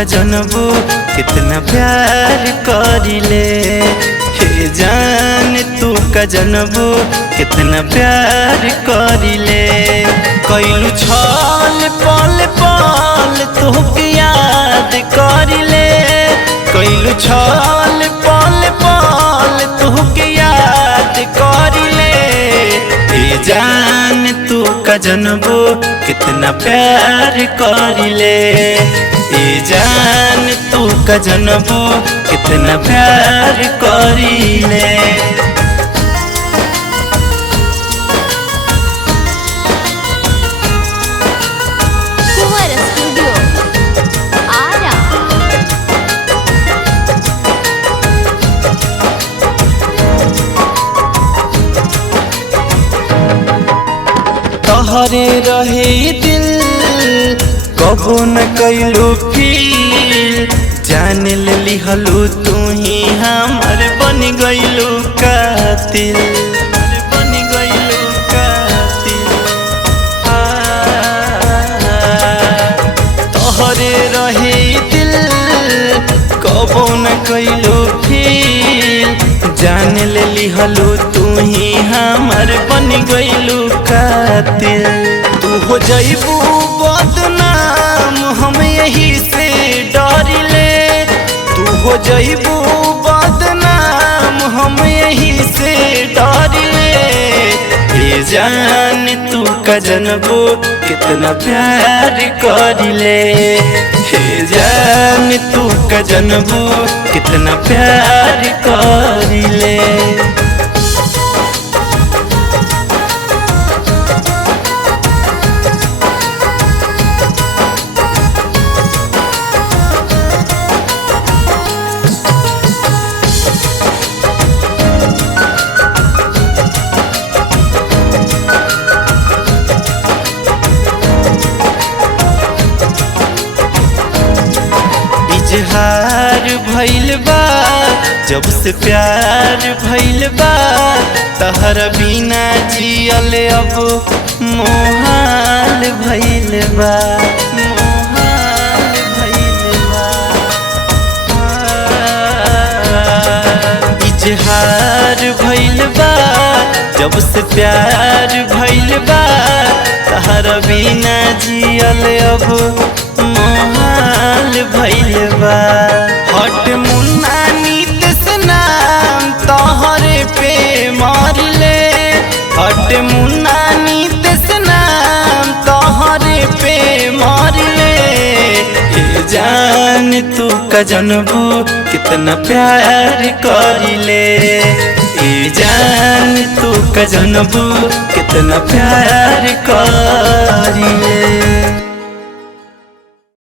का जनबू कितना प्यार करिले। हे जान तू का जनबू कितना प्यार करिले। कइलू छल पल पल तोहके याद करिले। कइलू छल पल पल तोहके याद करिले। हे जान तू का जनबू कितना प्यार करिले। हे जान तू का जनबू कितना प्यार करिले। कुंवर स्टूडियो आरा। तोहरे रहे दिल कबो न कइलू फील। जान लिहलू तू ही हमर बन गइलू कातिल। बन गइलू कातिल। तोहरे रहे दिल कबो न कइलू फील। जान लिहलू तू ही हमर बन गइलू कातिल। तू हो जइबू बदनाम हम यही से डरिले। तू हो जइबू बदनाम हम यही से डरिले। हे जान तू का जनबू कितना प्यार करिले। हे जान तू का जनबू कितना प्यार करिले। इजहार भइल बा जब से प्यार भइल बा। तहरा बिना जियल अब मोहाल भइल बा। मोहाल भइल बा। इजहार भइल बा जब से प्यार भइल बा। तहरा बिना जियल अब मोहाल भइल बा। हट मुन्ना नीतीश नाम तोहरे पे मारिले। हट मुन्ना नीतीश नाम तोहरे पे मारिले। हे जान तू का जनबू कितना प्यार करिले। हे जान तू का जनबू कितना प्यार करिले।